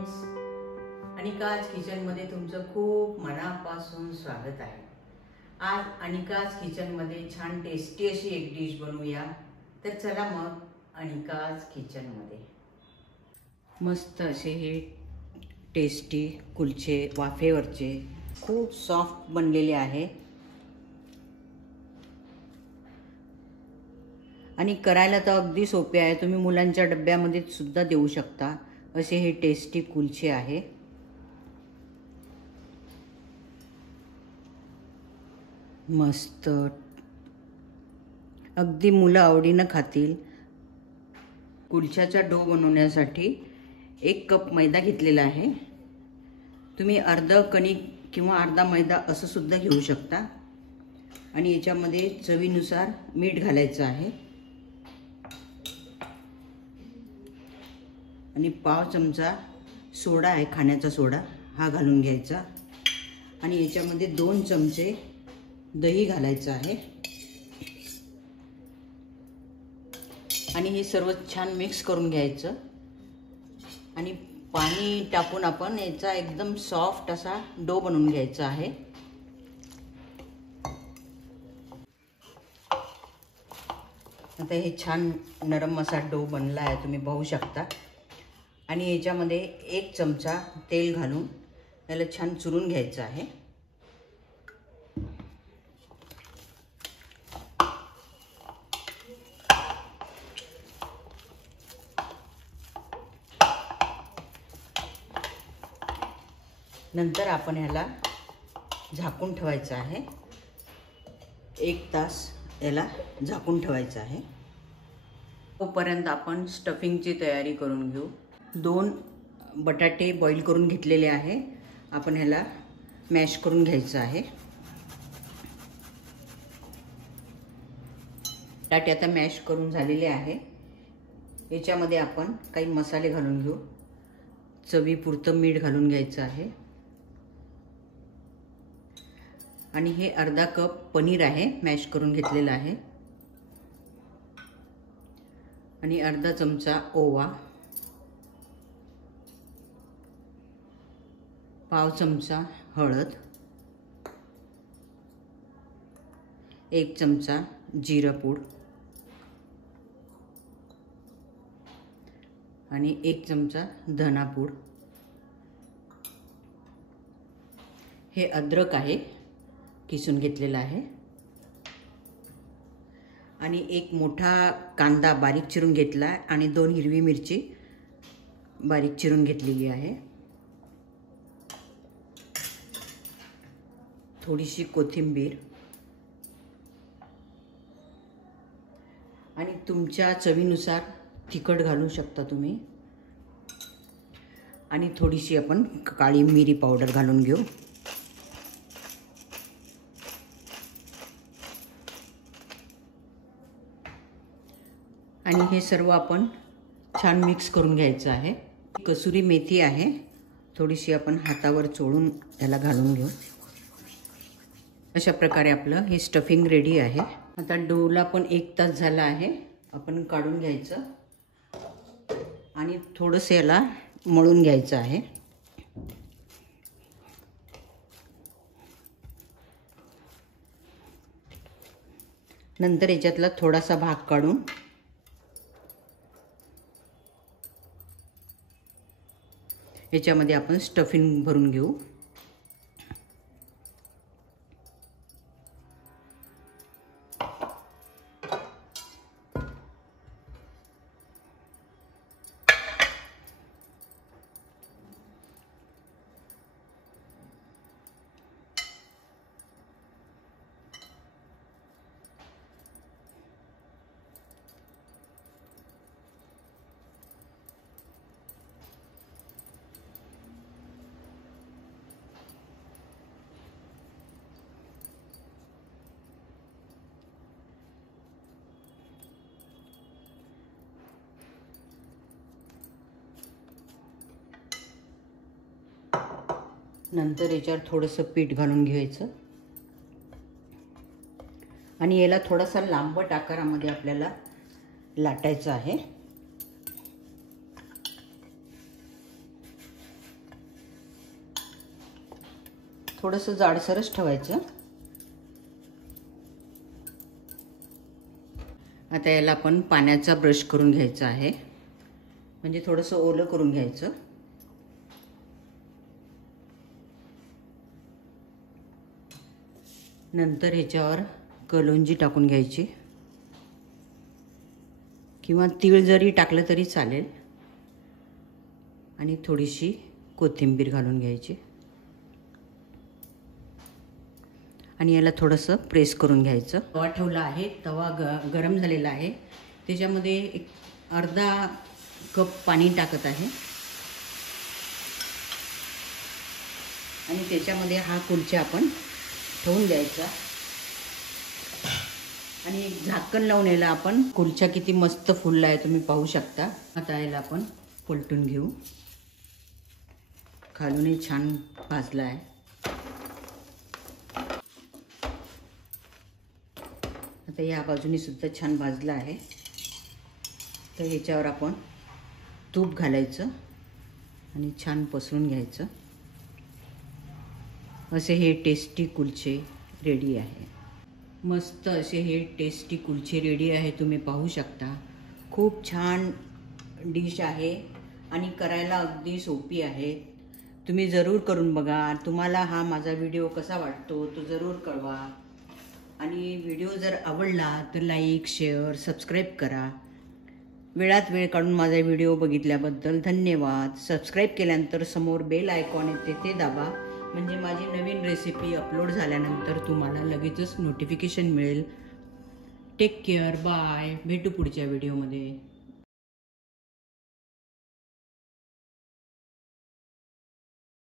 Friends, अनिकाज किचनमध्ये तुमचं खूप मनापासून स्वागत आहे। आज अनिकाज किचनमध्ये छान टेस्टी अशी एक डिश बनवूया। तर चला मग अनिकाज किचनमध्ये। मस्त असे हे टेस्टी कुलचे वाफेवरचे खूप सॉफ्ट बनलेले आहे आणि करायला तर अगदी सोपे आहे। तुम्ही मुलांच्या डब्यामध्ये सुद्धा देऊ शकता। असे हे टेस्टी कुलचे आहे। मस्त अगदी मुलं आवडीने खातील। कुलच्याचा डो बनवण्यासाठी 1 कप मैदा घेतलेला आहे। तुम्ही अर्धा कणिक किंवा अर्धा मैदा असं सुद्धा घेऊ शकता आणि याच्यामध्ये चवीनुसार मीठ घालायचं आहे आणि पाव चमचा सोडा आहे, खाण्याचा सोडा, हा घालून घ्यायचा आणि याच्यामध्ये 2 चमचे दही घालायचं आहे आणि हे सर्व छान मिक्स करून घ्यायचं आणि पाणी टाकून आपण याचा एकदम सॉफ्ट असा डो बनवून घ्यायचा आहे। आता हे छान नरम असा डो बनला आहे, तुम्ही बघू शकता। आणि याच्यामध्ये 1 चमचा तेल घालून याला छान चुरून घ्यायचं आहे। नंतर आपण ह्याला झाकून ठेवायचं आहे। 1 तास याला झाकून ठेवायचं आहे। तोपर्यंत आपण स्टफिंगची तयारी करून घेऊ। 2 बटाटे बॉईल करून घेतलेले आहे। आपण ह्याला मॅश करून घ्यायचं आहे। बटाटे आता मॅश करून झालेले आहे। याच्यामध्ये आपण काही मसाले घालून घेऊ। चवीपुरतं मीठ घालून घ्यायचं आहे आणि हे अर्धा कप पनीर आहे, मॅश करून घेतलेलं आहे आणि अर्धा चमचा ओवा, पाव चमचा हळद, 1 चमचा जिरा पूड आणि 1 चमचा धना पूड। हे अद्रक आहे, किसून घेतलेला आहे आणि 1 मोठा कांदा बारीक चिरून घेतला आणि 2 हिरवी मिरची बारीक चिरून घेतलेली आहे। थोडीशी कोथिंबीर आणि तुमच्या चवीनुसार तिखट घालू शकता तुम्ही आणि थोडीशी आपण काळी मिरी पावडर घालून घेऊ। आणि हे सर्व आपण छान मिक्स करून घ्यायचं आहे। कसुरी मेथी आहे, थोडीशी आपण हातावर चोळून याला घालून घेऊ। अशा प्रकारे आपलं हे स्टफिंग रेडी आहे। आता डोला पण 1 तास झाला आहे, आपण काढून घ्यायचं आणि थोडंसं याला मळून घ्यायचं आहे। नंतर याच्यातला थोडासा भाग काढून याच्यामध्ये आपण स्टफिंग भरून घेऊ। नंतर याच्यावर थोडंसं पीठ घालून घ्यायचं आणि याला थोडासा लांबट आकारामध्ये आपल्याला लाटायचं आहे। थोडंसं जाडसरच ठेवायचं. आता याला आपण पाण्याचा ब्रश करून घ्यायचा आहे, म्हणजे थोडंसं ओलं करून घ्यायचं. नंतर ह्याच्यावर कलोंजी टाकून घ्यायची, किंवा तीळ जरी टाकलं तरी चालेल, आणि थोडीशी कोथिंबीर घालून घ्यायची आणि याला थोडंसं प्रेस करून घ्यायचं. तवा ठेवला आहे, तवा गरम झालेला आहे. त्याच्यामध्ये एक अर्धा कप पाणी टाकत आहे आणि त्याच्यामध्ये हा कुलचा आपण ठेवून द्यायचा आणि झाकण लावून याला आपण. कुलचा किती मस्त फुलला आहे तुम्ही पाहू शकता. आता याला आपण पलटून घेऊ. खालूनही छान भाजला आहे. आता या बाजूने सुद्धा छान भाजला आहे. तर ह्याच्यावर आपण तूप घालायचं आणि छान पसरून घ्यायचं. असे हे टेस्टी कुलचे रेडी आहे. मस्त असे हे टेस्टी कुलचे रेडी आहे, तुम्ही पाहू शकता. खूप छान डिश आहे आणि करायला अगदी सोपी आहे. तुम्ही जरूर करून बघा. तुम्हाला हा माझा व्हिडिओ कसा वाटतो तो जरूर कळवा. आणि व्हिडिओ जर आवडला तर लाईक, शेअर, सबस्क्राईब करा. वेळात वेळ काढून माझा व्हिडिओ बघितल्याबद्दल धन्यवाद. सबस्क्राईब केल्यानंतर समोर बेल आयकॉन येते ते दाबा, म्हणजे माझी नवीन रेसिपी अपलोड झाल्यानंतर तुम्हाला लगेचच नोटिफिकेशन मिळेल. Take care, bye. भेटू पुढच्या व्हिडिओमध्ये.